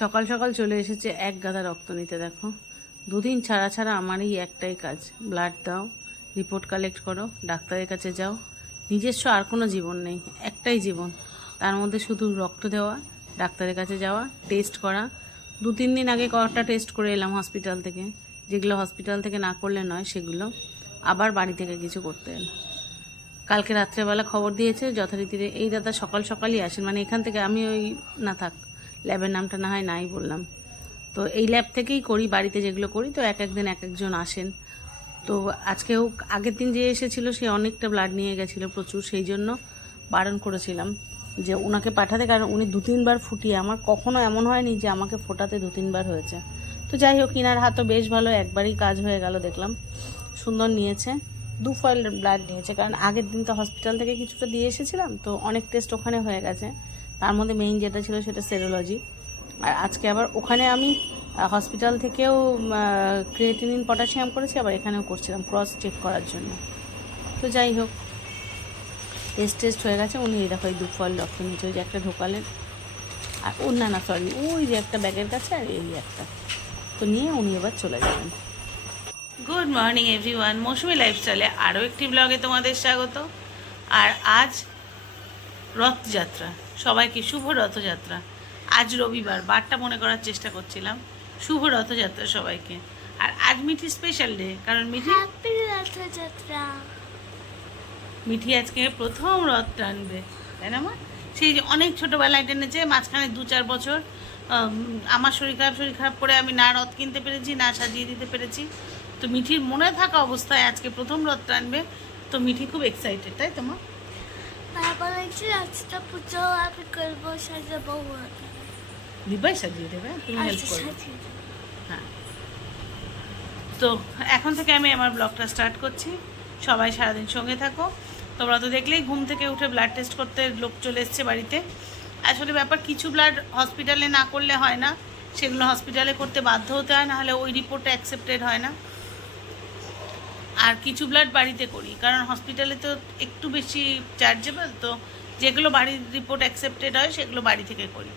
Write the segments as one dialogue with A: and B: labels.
A: সকাল সকাল চলে এসেছে এক গাদা রক্ত নিতে, দেখো। দুদিন ছাড়া ছাড়া আমারই একটাই কাজ ব্লাড দাও রিপোর্ট কালেক্ট করো, ডাক্তারের কাছে যাও। নিজস্ব আর কোনো জীবন নেই, একটাই জীবন। তার মধ্যে শুধু রক্ত দেওয়া, ডাক্তারের কাছে যাওয়া টেস্ট করা। দু, তিন দিন আগে কটা টেস্ট করে এলাম হসপিটাল থেকে। যেগুলো হসপিটাল থেকে না করলে নয়, সেগুলো আবার বাড়ি থেকে কিছু করতে এলাম। কালকে রাত্রেবেলা খবর দিয়েছে যথারীতিতে এই দাদা সকাল সকালই আসেন। মানে এখান থেকে আমি ওই না থাক ল্যাবের নামটা না হয় নাই বললাম। তো এই ল্যাব থেকেই করি, বাড়িতে যেগুলো করি, তো এক একদিন এক একজন আসেন। তো আজকেও আগের দিন যে এসেছিল, সে অনেকটা ব্লাড নিয়ে গেছিল প্রচুর, সেই জন্য বারণ করেছিলাম যে ওনাকে পাঠাতে, কারণ উনি দু তিনবার ফুটিয়ে, আমার কখনো এমন হয়নি যে আমাকে ফোটাতে দু তিনবার হয়েছে। তো যাই হোক, ইনার হাতও বেশ ভালো, একবারই কাজ হয়ে গেল, দেখলাম। সুন্দর নিয়েছে, দু ফয়েল ব্লাড নিয়েছে, কারণ আগের দিন তো হসপিটাল থেকে কিছুটা দিয়ে এসেছিলাম, তো অনেক টেস্ট ওখানে হয়ে গেছে। তার মধ্যে মেইন যেটা ছিল সেটা সেরোলজি আর আজকে আবার ওখানে আমি হসপিটাল থেকেও ক্রিয়েটিনিন পটাশিয়াম করেছি, আবার এখানেও করছিলাম ক্রস চেক করার জন্য। তো যাই হোক টেস্ট টেস্ট হয়ে গেছে, উনি এই দেখো এই দু ফল রক্ত নিচে ওই যে একটা ঢোকালেন। আর ও, না না সরি ওই যে একটা ব্যাগের কাছে আর এই একটা। তো নিয়ে উনি এবার চলে যাবেন গুড মর্নিং এভরিওয়ান মৌসুমি লাইফস্টাইলে আরও একটি ব্লগে তোমাদের স্বাগত। আর আজ রথযাত্রা। সবাইকে শুভ রথযাত্রা। আজ রবিবার বারটা মনে করার চেষ্টা করছিলাম। শুভ রথযাত্রা সবাইকে। আর আজ মিঠি স্পেশাল ডে কারণ মিঠি
B: রথযাত্রা।
A: মিঠি আজকে প্রথম রথ টানবে তাই না মা? সেই যে অনেক ছোটোবেলায় টেনেছে মাঝখানে দু চার বছর আমার শরীর খারাপ শরীর খারাপ করে আমি না রথ কিনতে পেরেছি না সাজিয়ে দিতে পেরেছি। তো মিঠির মনে থাকা অবস্থায় আজকে প্রথম রথ টানবে তো মিঠি খুব এক্সাইটেড তাই তো মা
B: তারপর হচ্ছে পুজো আমি করব সাজাবো
A: দিবাই সাজিয়ে দেবে তুমি হেল্প করবে হ্যাঁ। তো এখন থেকে আমি আমার ব্লগটা স্টার্ট করছি। সবাই সারাদিন সঙ্গে থাকো। তোমরা তো দেখলেই ঘুম থেকে উঠে ব্লাড টেস্ট করতে লোক চলে এসছে বাড়িতে। আসলে ব্যাপার কিছু ব্লাড হসপিটালে না করলে হয় না। সেগুলো হসপিটালে করতে বাধ্য হতে হয় নাহলে ওই রিপোর্টটা অ্যাকসেপ্টেড হয় না। আর কিছু ব্লাড বাড়িতে করি। কারণ হসপিটালে তো একটু বেশি চার্জেবল তো যেগুলো বাড়ির রিপোর্ট অ্যাকসেপ্টেড হয়, সেগুলো বাড়ি থেকে করি।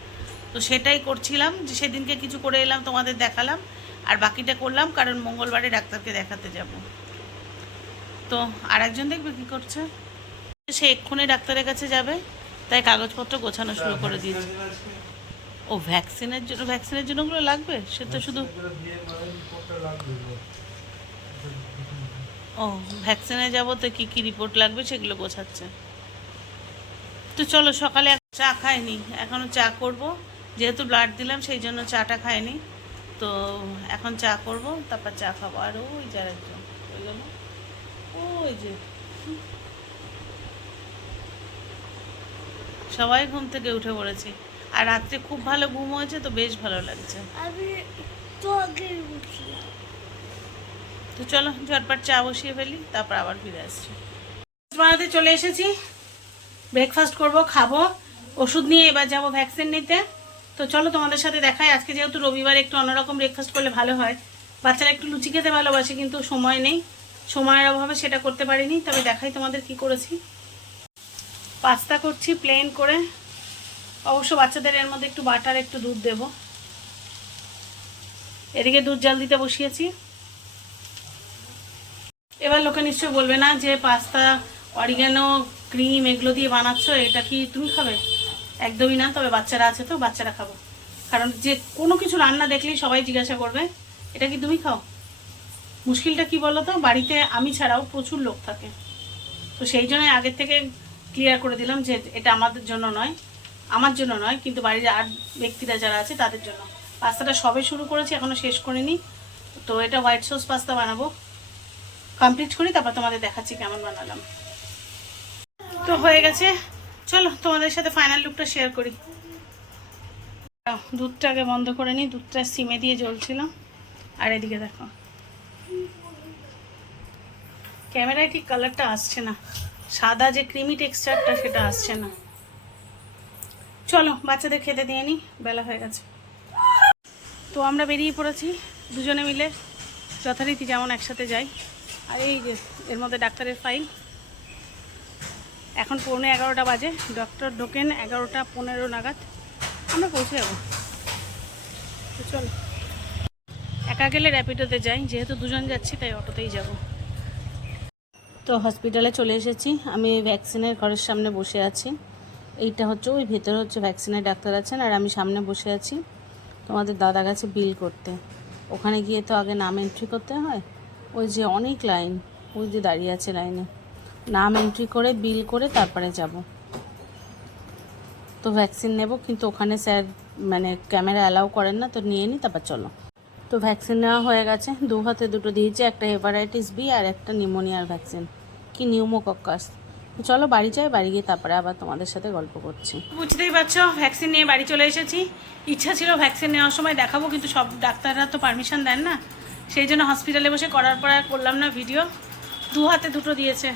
A: তো সেটাই করছিলাম, যে সেদিনকে কিছু করে এলাম, তোমাদের দেখালাম, আর বাকিটা করলাম, কারণ মঙ্গলবারে ডাক্তারকে দেখাতে যাব। তো আর একজন দেখবে কী করছে? সে এক্ষুনি ডাক্তারের কাছে যাবে, তাই কাগজপত্র গোছানো শুরু করে দিয়েছে। ও ভ্যাকসিনের জন্য ভ্যাকসিনের জন্য ওগুলো লাগবে? সে তো শুধু ও ভ্যাকসিনে যাব তো কী কী রিপোর্ট লাগবে সেগুলো গোছাচ্ছে। তো চলো সকালে চা খাইনি এখনও চা করব। যেহেতু ব্লাড দিলাম, সেই জন্য চাটা খাইনি। তো এখন চা করব, তারপর চা খাব। আর ওই যার একজন ওই গেল ওই যে। সবাই ঘুম থেকে উঠে পড়েছি। আর রাত্রে খুব ভালো ঘুম হয়েছে, তো বেশ ভালো লাগছে।
B: আমি তো আগে
A: তো চলো ঝটপট চা বসিয়ে ফেলি, তারপর আবার ফিরে আসছি। বানাতে চলে এসেছি। ব্রেকফাস্ট করব, খাব, ওষুধ নিয়ে এবার যাব ভ্যাকসিন নিতে। তো চলো তোমাদের সাথে দেখাই, আজকে যেহেতু রবিবার একটু অন্যরকম ব্রেকফাস্ট করলে ভালো হয়। বাচ্চারা একটু লুচি খেতে ভালোবাসে, কিন্তু সময় নেই। সময়ের অভাবে সেটা করতে পারিনি, তবে দেখাই তোমাদের কি করেছি। পাস্তা করছি প্লেন করে। অবশ্য বাচ্চাদের এর মধ্যে একটু বাটার একটু দুধ দেব। এদিকে দুধ জাল দিতে বসিয়েছি। এবার লোকে নিশ্চয় বলবে না যে পাস্তা অরিগানো ক্রিম এগুলো দিয়ে বানাচ্ছ, এটা কি তুমি খাবে? একদমই না, তবে বাচ্চারা আছে তো, বাচ্চারা খাব। কারণ যে কোনো কিছু রান্না দেখলেই সবাই জিজ্ঞাসা করবে, এটা কি তুমি খাও? মুশকিলটা কি বলো তো? বাড়িতে আমি ছাড়াও প্রচুর লোক থাকে। তো সেই জন্য আগের থেকে ক্লিয়ার করে দিলাম যে এটা আমাদের জন্য নয়, আমার জন্য নয়, কিন্তু বাড়ির আর ব্যক্তিরা যারা আছে তাদের জন্য। পাস্তাটা সবে শুরু করেছি, এখনও শেষ করিনি। তো এটা হোয়াইট সস পাস্তা বানাবো। কমপ্লিট করি, তারপর তোমাদের দেখাচ্ছি কেমন বানালাম। তো হয়ে গেছে। চলো, তোমাদের সাথে ফাইনাল লুকটা শেয়ার করি। দুধটাকে বন্ধ করে নিই দুধটা সিমে দিয়ে জ্বলছিল। আর এদিকে দেখো। ক্যামেরায় ঠিক কালারটা আসছে না। সাদা যে ক্রিমি টেক্সচারটা সেটা আসছে না। চলো, বাচ্চাদের খেতে দিয়ে নিই বেলা হয়ে গেছে। তো আমরা বেরিয়ে পড়েছি, দুজনে মিলে যথারীতি যেমন একসাথে যাই। আর এই যে, এর মধ্যে ডাক্তারের ফাইল। এখন পৌনে এগারোটা বাজে, ডক্টর ঢোকেন এগারোটা পনেরো নাগাদ। আমরা পৌঁছে যাব। চলো। একা গেলে র্যাপিডোতে যাই, যেহেতু দুজন যাচ্ছি, তাই অটোতেই যাব। তো হসপিটালে চলে এসেছি। আমি ভ্যাকসিনের ঘরের সামনে বসে আছি। এইটা হচ্ছে, ওই ভেতরে হচ্ছে ভ্যাকসিনের ডাক্তার আছেন, আর আমি সামনে বসে আছি। তোমাদের দাদা গেছে বিল করতে। ওখানে গিয়ে তো আগে নাম এন্ট্রি করতে হয়। ওই যে অনেক লাইন, ওই যে দাঁড়িয়ে আছে লাইনে। নাম এন্ট্রি করে বিল করে, তারপরে যাব। তো ভ্যাকসিন নেব, কিন্তু ওখানে স্যার মানে ক্যামেরা অ্যালাউ করেন না, তো নিয়ে নিই তারপর চলো। তো ভ্যাকসিন নেওয়া হয়ে গেছে, দু হাতে দুটো দিয়েছে, একটা হেপাটাইটিস বি আর একটা নিউমোনিয়ার ভ্যাকসিন কি নিউমোকক্কাস চলো বাড়ি যাই, বাড়ি গিয়ে তারপরে আবার তোমাদের সাথে গল্প করছি। বুঝতেই পারছ ভ্যাকসিন নিয়ে বাড়ি চলে এসেছি। ইচ্ছা ছিল ভ্যাকসিন নেওয়ার সময় দেখাবো, কিন্তু সব ডাক্তাররা তো পারমিশন দেন না। সেই জন্য হসপিটালে বসে করার পর আর করলাম না ভিডিও দু হাতে দুটো দিয়েছে।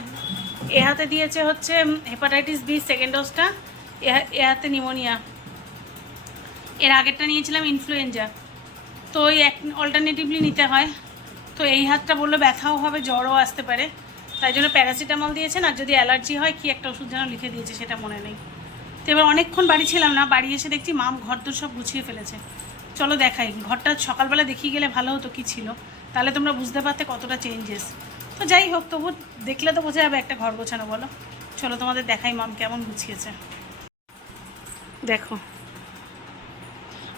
A: এ হাতে দিয়েছে হচ্ছে হেপাটাইটিস বি সেকেন্ড ডোজটা এ হাতে নিউমোনিয়া এর আগেরটা নিয়েছিলাম ইনফ্লুয়েঞ্জা তো ওই এক অল্টারনেটিভলি নিতে হয়। তো এই হাতটা বলল ব্যথাও হবে, জ্বরও আসতে পারে। তাই জন্য প্যারাসিটামল দিয়েছেন, আর যদি অ্যালার্জি হয়, কি একটা ওষুধ যেন লিখে দিয়েছে সেটা মনে নেই। তো এবার অনেকক্ষণ বাড়ি ছিলাম না, বাড়ি এসে দেখছি মাম ঘর দূর সব গুছিয়ে ফেলেছে। চলো দেখাই। ঘরটা সকালবেলা দেখিয়ে গেলে ভালো হতো কি ছিল? তাহলে তোমরা বুঝতে পারতে কতটা চেঞ্জেস তো যাই হোক তবু দেখলে তো বোঝা যাবে একটা ঘর গোছানো বলো। চলো তোমাদের দেখাই মাম কেমন গুছিয়েছে। দেখো।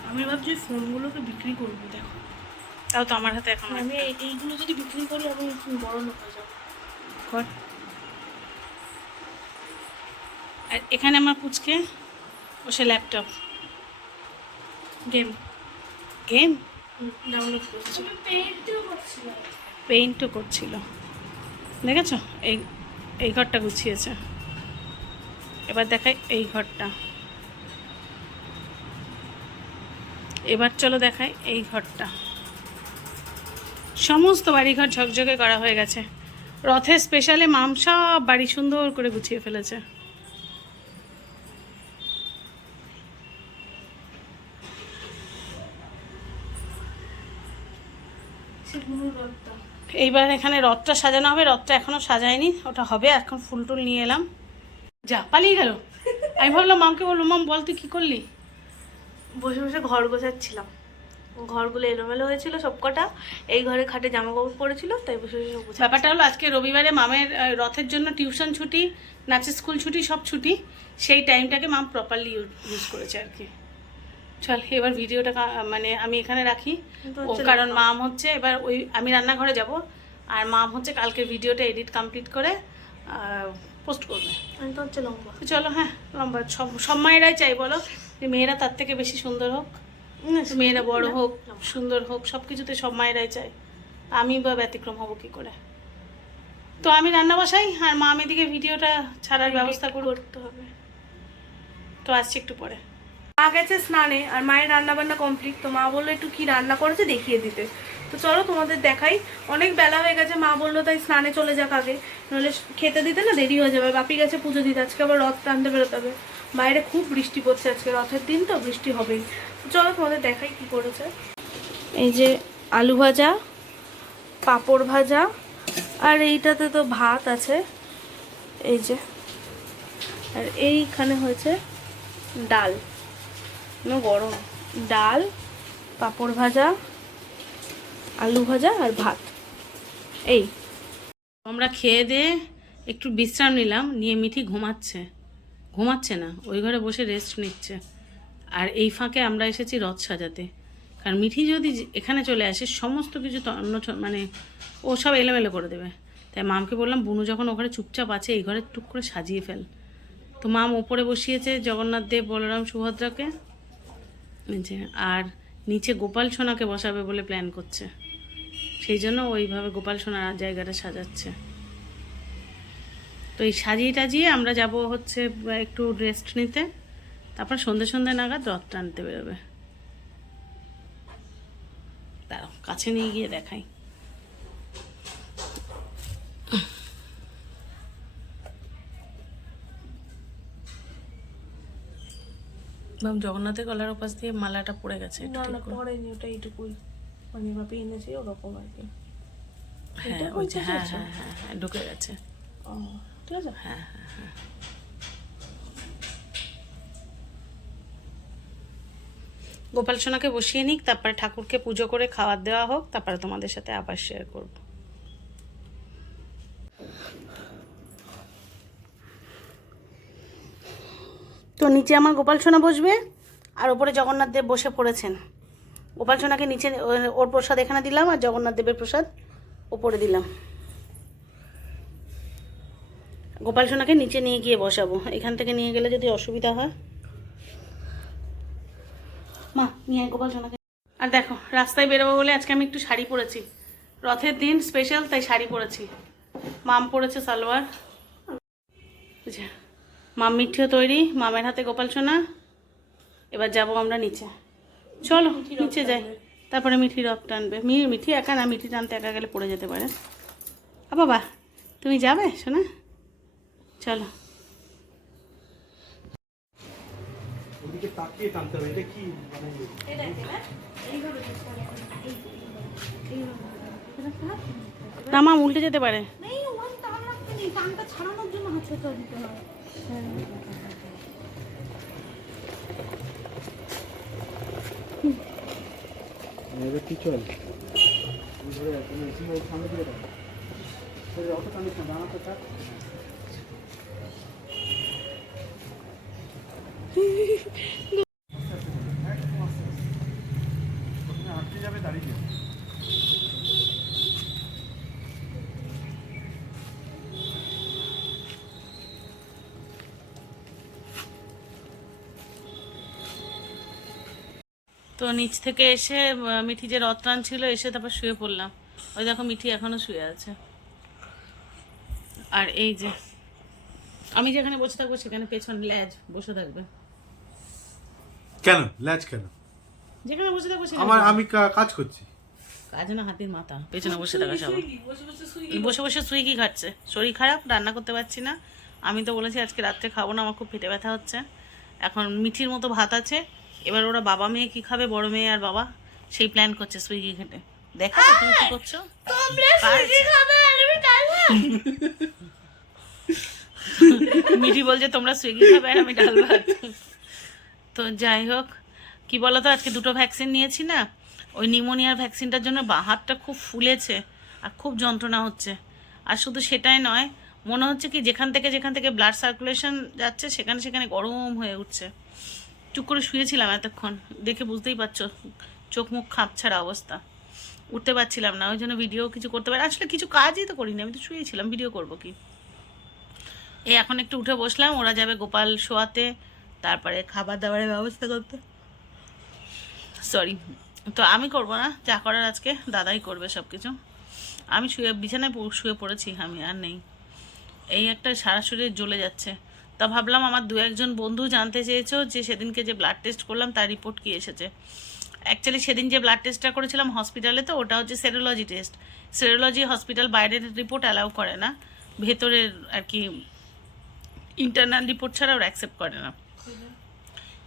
C: আমি ভাবছি ফোনগুলোকে বিক্রি করব দেখো।
A: তাও তো আমার হাতে এখন
C: আমি এইগুলো যদি বিক্রি করি আমি একটু বড় লোক হয়ে যাব।
A: কর আর এখানে আমার পুচকে বসে ল্যাপটপ
C: গেম
A: গেম
C: ডাউনলোড করছি।
A: পেইন্টও করছিল। দেখেছ? এই এই ঘরটা গুছিয়েছে। এবার দেখাই এই ঘরটা। এবার চলো দেখাই এই ঘরটা। সমস্ত বাড়িঘর ঝকঝকে করা হয়ে গেছে। রথের স্পেশালে মাম সব বাড়ি সুন্দর করে গুছিয়ে ফেলেছে। এইবার এখানে রথটা সাজানো হবে রথটা এখনও সাজায়নি ওটা হবে এখন ফুল টুল নিয়ে এলাম। যা পালিয়ে গেল। আমি ভাবলাম মামকে বলব মাম বল তুই কী করলি?
C: বসে বসে ঘর গোছাচ্ছিলাম। ঘরগুলো এলোমেলো হয়েছিল সবকটা এই ঘরে খাটে জামা কাপড় পড়েছিল তাই বসে বসে
A: ব্যাপারটা হলো আজকে রবিবারে মামের রথের জন্য টিউশন ছুটি নাচের স্কুল ছুটি সব ছুটি সেই টাইমটাকে মাম প্রপারলি ইউজ করেছে আর কি। চল এবার ভিডিওটা মানে আমি এখানে রাখি। ও কারণ মাম হচ্ছে এবার ওই আমি রান্নাঘরে যাব আর মাম হচ্ছে কালকে ভিডিওটা এডিট কমপ্লিট করে পোস্ট করবে। চলো হ্যাঁ লম্বা। সব সব মায়েরাই চাই বলো। যে মেয়েরা তার থেকে বেশি সুন্দর হোক মেয়েরা বড় হোক সুন্দর হোক সব কিছুতে সব মায়েরাই চায়। আমি বা ব্যতিক্রম হব কি করে? তো আমি রান্না বসাই আর মা আমি এদিকে ভিডিওটা ছাড়ার ব্যবস্থা
C: করতে হবে।
A: তো আসছি একটু পরে।
C: গেছে স্নানে আর মায়ের রান্না বান্না কমপ্লিট তো মা বলল একটু কি রান্না করেছে দেখিয়ে দিতে। তো চলো তোমাদের দেখাই। অনেক বেলা হয়ে গেছে, মা বলল তাই স্নানে চলে যাক আগে। নাহলে খেতে দিতে না দেরি হয়ে যাবে। বাপি গেছে পুজো দিতে, আজকে আবার রথ টানতে বেরোতে হবে। বাইরে খুব বৃষ্টি পড়ছে আজকে, রথের দিন তো বৃষ্টি হবেই। চলো তোমাদের দেখাই কি করেছে। এই যে আলু ভাজা, পাঁপড় ভাজা, আর এইটাতে তো ভাত আছে। এই যে, আর এইখানে হয়েছে ডাল। না গরম। ডাল, পাঁপড় ভাজা, আলু ভাজা আর ভাত। এই,
A: আমরা খেয়ে দিয়ে একটু বিশ্রাম নিলাম, নিয়ে মিঠি ঘুমাচ্ছে। ঘুমাচ্ছে না, ওই ঘরে বসে রেস্ট নিচ্ছে। আর এই ফাঁকে আমরা এসেছি রথ সাজাতে। কারণ মিঠি যদি এখানে চলে আসে, সমস্ত কিছু ছ- মানে ও সব এলোমেলো করে দেবে। তাই মামকে বললাম, বুনু যখন ওখানে চুপচাপ আছে, এই ঘরে টুক করে সাজিয়ে ফেল। তো মাম ওপরে বসিয়েছে জগন্নাথ দেব, বলরাম, সুভদ্রাকে। যে, আর নিচে গোপাল সোনাকে বসাবে বলে প্ল্যান করছে। সেই জন্য ওইভাবে গোপাল সোনার জায়গাটা সাজাচ্ছে। তো এই সাজিয়ে টাজিয়ে আমরা যাব হচ্ছে একটু রেস্ট নিতে। তারপর সন্ধ্যে সন্ধ্যে নাগাদ রথ টানতে বেরোবে। কাছে নিয়ে গিয়ে দেখাই। ভাব জগন্নাথের গলার ওপাশ দিয়ে মালাটা পড়ে গেছে
C: না না পড়েনি ওটা এইটুকুই। মানে বাপি এনেছে ওরকম আর কি।
A: হ্যাঁ ওই যে হ্যাঁ হ্যাঁ হ্যাঁ হ্যাঁ ঢুকে গেছে।
C: ও, ঠিক আছে?
A: হ্যাঁ গোপাল সোনাকে বসিয়ে নিক তারপরে ঠাকুরকে পুজো করে খাবার দেওয়া হোক তারপরে তোমাদের সাথে আবার শেয়ার করব। তো নিচে আমার গোপাল সোনা বসবে আর ওপরে জগন্নাথ দেব বসে পড়েছেন। গোপাল সোনাকে নিচে ওর প্রসাদ এখানে দিলাম আর জগন্নাথ দেবের প্রসাদ ওপরে দিলাম। গোপাল সোনাকে নিচে নিয়ে গিয়ে বসাবো। এখান থেকে নিয়ে গেলে যদি অসুবিধা হয়। মা, নিয়ে গোপাল সোনাকে। আর দেখো, রাস্তায় বেরোবো বলে আজকে আমি একটু শাড়ি পরেছি। রথের দিন স্পেশাল তাই শাড়ি পরেছি। মাম পরেছে সালোয়ার। বুঝা মাম মিঠিও তৈরি মামের হাতে গোপাল সোনা। এবার যাব আমরা নিচে। চলো নিচে যাই। তারপরে মিঠি রথ টানবে মিঠি একা না মিঠি টানতে একা গেলে পড়ে যেতে পারে। আ বাবা তুমি যাবে শোনা চলো।
D: ওদিকে তাকিয়ে টানতে হবে এটা কি মানে?
A: উল্টে যেতে পারে।
D: এবার কি চল? সামনে দিয়ে অত টানিস না দাঁড়াতে থাক
A: তো নিচ থেকে এসে মিঠি যে রথ টান ছিল এসে তারপর শুয়ে পড়লাম। ওই দেখো মিঠি এখনও শুয়ে আছে। আর এই যে আমি যেখানে বসে থাকব সেখানে পেছন ল্যাজ বসে থাকবে।
D: কেন? ল্যাচ কেন?
A: যেখানে বসে থাকব
D: আমার আমি কাজ করছি।
A: কাজ না হাতির মাথা পেছনে বসে থাকা সব বসে বসে সুইগি খাচ্ছে? শরীর খারাপ রান্না করতে পারছি না। আমি তো বলেছি আজকে রাত্রে খাব না আমার খুব পেটে ব্যথা হচ্ছে। এখন মিঠির মতো ভাত আছে। এবার ওরা বাবা মেয়ে কি খাবে বড় মেয়ে আর বাবা? সেই প্ল্যান করছে সুইগি খেটে দেখা তুমি কি করছ। মিঠি বলছে তোমরা সুইগি খাবে আর আমি ডাল ভাত। তো যাই হোক কি বলতো আজকে দুটো ভ্যাকসিন নিয়েছি না? ওই নিউমোনিয়ার ভ্যাকসিনটার জন্য বাঁ হাতটা খুব ফুলেছে আর খুব যন্ত্রণা হচ্ছে। আর শুধু সেটাই নয় মনে হচ্ছে কি যেখান থেকে যেখান থেকে ব্লাড সার্কুলেশন যাচ্ছে সেখানে সেখানে গরম হয়ে উঠছে। চুপ করে শুয়েছিলাম এতক্ষণ। দেখে বুঝতেই পারছ, চোখ মুখ খাপ ছাড়া অবস্থা। উঠতে পারছিলাম না, ওই জন্য ভিডিও কিছু করতে পারি আসলে কিছু কাজই তো করিনি, আমি তো শুয়েছিলাম ভিডিও করব কি? এই এখন একটু উঠে বসলাম, ওরা যাবে গোপাল শোয়াতে, তারপরে খাবার দাবারের ব্যবস্থা করতে। সরি তো আমি করব না, যা করার আজকে দাদাই করবে সব কিছু আমি শুয়ে বিছানায় শুয়ে পড়েছি, আমি আর নেই। এই একটা সারা শরীর জ্বলে যাচ্ছে। তা ভাবলাম আমার দু একজন বন্ধু জানতে চেয়েছো যে সেদিনকে যে ব্লাড টেস্ট করলাম, তার রিপোর্ট কি এসেছে? অ্যাকচুয়ালি সেদিন যে ব্লাড টেস্টটা করেছিলাম হসপিটালে তো, ওটা হচ্ছে সেরোলজি টেস্ট সেরোলজি হসপিটাল বাইরের রিপোর্ট অ্যালাউ করে না। ভেতরের আর কি ইন্টারনাল রিপোর্ট ছাড়া ওরা অ্যাকসেপ্ট করে না।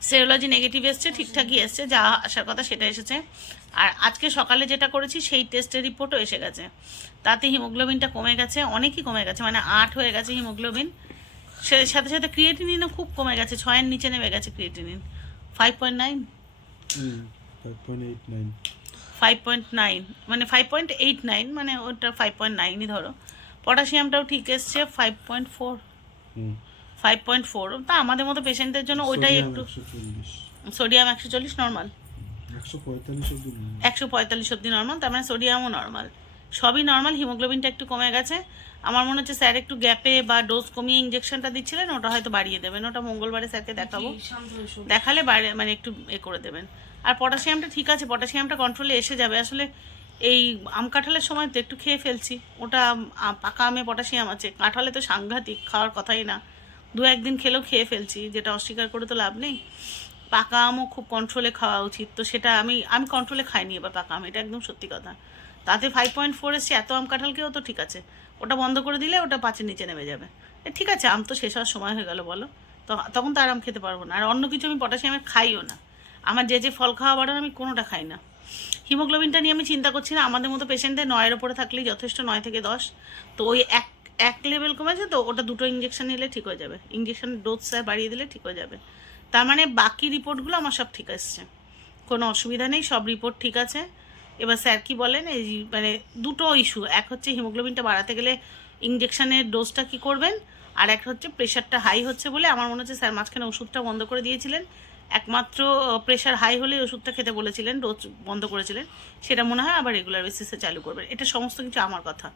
A: সেরোলজি নেগেটিভ এসছে, ঠিকঠাকই এসছে, যা আসার কথা সেটা এসেছে। আর আজকে সকালে যেটা করেছি, সেই টেস্টের রিপোর্টও এসে গেছে। তাতে হিমোগ্লোবিনটা কমে গেছে, অনেকই কমে গেছে মানে আট হয়ে গেছে হিমোগ্লোবিন সাথে সাথে ক্রিয়েটিনিনও খুব কমে গেছে ছয়ের নিচে নেমে গেছে creatinine five point nine
D: five point nine
A: মানে ফাইভ পয়েন্ট এইট নাইন মানে ওটা ফাইভ পয়েন্ট নাইনই ধরো। পটাশিয়ামটাও ঠিক এসছে five point four five point four তা আমাদের মতো পেশেন্টদের জন্য ওইটাই একটু সোডিয়াম একশো চল্লিশ নর্মাল
D: একশো পঁয়তাল্লিশ অব্দি
A: একশো পঁয়তাল্লিশ অব্দি নর্মাল তার মানে সোডিয়ামও নর্মাল সবই নর্মাল হিমোগ্লোবিনটা একটু কমে গেছে। আমার মনে হচ্ছে স্যার একটু গ্যাপে বা ডোজ কমিয়ে ইঞ্জেকশনটা দিচ্ছিলেন ওটা হয়তো বাড়িয়ে দেবেন। ওটা মঙ্গলবারে স্যারকে দেখাবো। দেখালে বাইরে মানে একটু এ করে দেবেন। আর পটাশিয়ামটা ঠিক আছে পটাশিয়ামটা কন্ট্রোলে এসে যাবে। আসলে এই আম কাঁঠালের সময় তো একটু খেয়ে ফেলছি। ওটা পাকা আমে পটাশিয়াম আছে। কাঁঠালে তো সাংঘাতিক খাওয়ার কথাই না। দু একদিন খেলেও খেয়ে ফেলছি। যেটা অস্বীকার করে তো লাভ নেই। পাকা আমও খুব কন্ট্রোলে খাওয়া উচিত। তো সেটা আমি আমি কন্ট্রোলে খাইনি এবার পাকা আম। এটা একদম সত্যি কথা। তাতে ফাইভ পয়েন্ট ফোর এসছে এত আম কাঁঠাল খেয়েও তো ঠিক আছে। ওটা বন্ধ করে দিলে ওটা পাঁচের নিচে নেমে যাবে। ঠিক আছে, আম তো শেষ হওয়ার সময় হয়ে গেল, বলো। তো তখন তো আর আম খেতে পারব না। আর অন্য কিছু আমি পটাশিয়ামের খাইও না। আমার যে যে ফল খাওয়া বাড়ার আমি কোনোটা খাই না। হিমোগ্লোবিনটা নিয়ে আমি চিন্তা করছি না, আমাদের মতো পেশেন্টদের নয়ের ওপরে থাকলেই যথেষ্ট, নয় থেকে দশ। তো ওই এক এক লেভেল কমেছে তো, ওটা দুটো ইঞ্জেকশন নিলে ঠিক হয়ে যাবে। ইঞ্জেকশন ডোজ বাড়িয়ে দিলে ঠিক হয়ে যাবে। তার মানে বাকি রিপোর্টগুলো আমার সব ঠিক আসছে কোনো অসুবিধা নেই, সব রিপোর্ট ঠিক আছে। এবার স্যার কি বলেন, এই মানে দুটো ইস্যু এক হচ্ছে হিমোগ্লোবিনটা বাড়াতে গেলে ইঞ্জেকশনের ডোজটা কি করবেন, আর এক হচ্ছে প্রেশারটা হাই হচ্ছে বলে আমার মনে হচ্ছে স্যার মাঝখানে ওষুধটা বন্ধ করে দিয়েছিলেন। একমাত্র প্রেশার হাই হলে ওষুধটা খেতে বলেছিলেন ডোজ বন্ধ করেছিলেন। সেটা মনে হয় আবার রেগুলার বেসিসে চালু করবেন। এটা সমস্ত কিছু আমার কথা।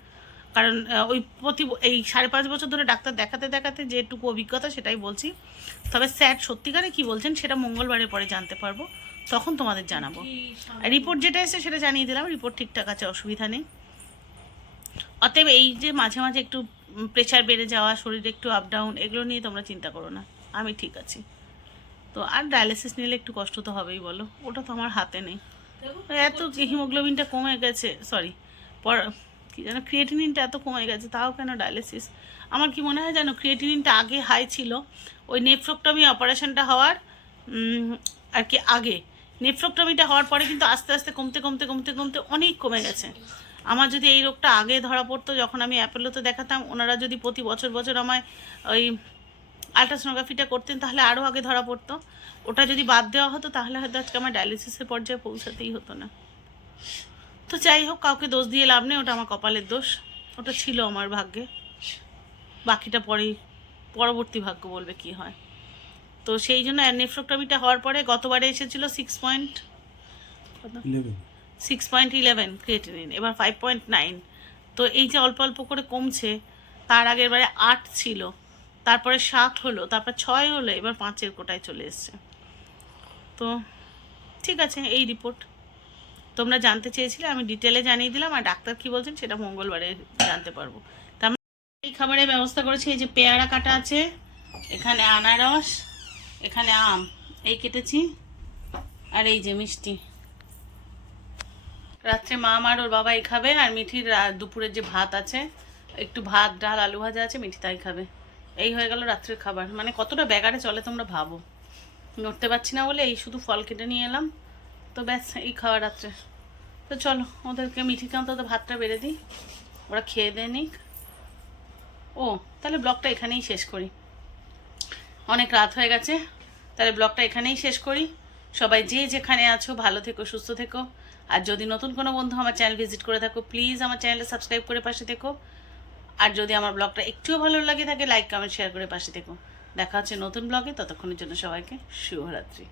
A: কারণ ওই প্রতি এই সাড়ে পাঁচ বছর ধরে ডাক্তার দেখাতে দেখাতে যেটুকু অভিজ্ঞতা সেটাই বলছি। তবে স্যার সত্যিকারে কি বলছেন সেটা মঙ্গলবারের পরে জানতে পারব। তখন তোমাদের জানাব। রিপোর্ট যেটা এসে সেটা জানিয়ে দিলাম রিপোর্ট ঠিকঠাক আছে অসুবিধা নেই। অতএব এই যে মাঝে মাঝে একটু প্রেশার বেড়ে যাওয়া শরীরে একটু আপ ডাউন এগুলো নিয়ে তোমরা চিন্তা করো না। আমি ঠিক আছি। তো আর ডায়ালিসিস নিলে একটু কষ্ট তো হবেই বলো। ওটা তো আমার হাতে নেই। এত হিমোগ্লোবিনটা কমে গেছে সরি পর কি যেন ক্রিয়েটিনিনটা এত কমে গেছে তাও কেন ডায়ালিসিস আমার কি মনে হয় জানো ক্রিয়েটিনিনটা আগে হাই ছিল। ওই নেফ্রোক্টমি অপারেশনটা হওয়ার আর কি আগে। নেফ্রোক্টমিটা হওয়ার পরে কিন্তু আস্তে আস্তে কমতে কমতে কমতে কমতে অনেক কমে গেছে। আমার যদি এই রোগটা আগে ধরা পড়তো, যখন আমি অ্যাপেলোতে দেখাতাম, ওনারা যদি প্রতি বছর বছর আমায় ওই আলট্রাসোনোগ্রাফিটা করতেন, তাহলে আরও আগে ধরা পড়তো। ওটা যদি বাদ দেওয়া হতো, তাহলে হয়তো আজকে আমার ডায়ালিসিসের পর্যায়ে পৌঁছাতেই হতো না। তো যাই হোক, কাউকে দোষ দিয়ে লাভ নেই, ওটা আমার কপালের দোষ। ওটা ছিল আমার ভাগ্যে। বাকিটা পরে পরবর্তী ভাগ্য বলবে কি হয়। তো সেই জন্য নেফ্রোক্টমিটা হওয়ার পরে গতবারে এসেছিল six point six point eleven creatinine এবার ফাইভ পয়েন্ট নাইন তো এই যে অল্প অল্প করে কমছে তার আগের বারে আট ছিল তারপরে সাত হলো তারপর ছয় হলো এবার পাঁচের কোটায় চলে এসছে। তো ঠিক আছে এই রিপোর্ট তোমরা জানতে চেয়েছিলে আমি ডিটেলে জানিয়ে দিলাম আর ডাক্তার কি বলছেন সেটা মঙ্গলবারে জানতে পারব। তা আমরা এই খাবারের ব্যবস্থা করেছি এই যে পেয়ারা কাটা আছে এখানে আনারস এখানে আম, এই কেটেছি, আর এই যে মিষ্টি। রাত্রে মা আমার, ওর বাবা এই খাবে, আর মিঠির দুপুরের যে ভাত আছে, একটু ভাত, ডাল, আলু ভাজা আছে, মিঠি তাই খাবে। এই হয়ে গেল রাত্রের খাবার। মানে কতটা ব্যাগারে চলে তোমরা ভাবো। নড়তে পারছি না বলে এই শুধু ফল কেটে নিয়ে এলাম। তো ব্যাস, এই খাওয়া রাত্রে। তো চলো, ওদেরকে, মিঠিকে অন্তত ভাতটা বেড়ে দিই। ওরা খেয়ে দেয় নিক। ও, তাহলে ব্লগটা এখানেই শেষ করি। অনেক রাত হয়ে গেছে। তাহলে ব্লগটা এখানেই শেষ করি। সবাই যে যেখানে আছো, ভালো থেকো, সুস্থ থেকো। আর যদি নতুন কোনো বন্ধু আমার চ্যানেল ভিজিট করে থাকো প্লিজ আমার চ্যানেলটা সাবস্ক্রাইব করে পাশে থেকো। আর যদি আমার ব্লগটা একটুও ভালো লাগে থাকে লাইক কমেন্ট শেয়ার করে পাশে থেকো। দেখা হচ্ছে নতুন ব্লগে, ততক্ষণের জন্য সবাইকে শুভরাত্রি।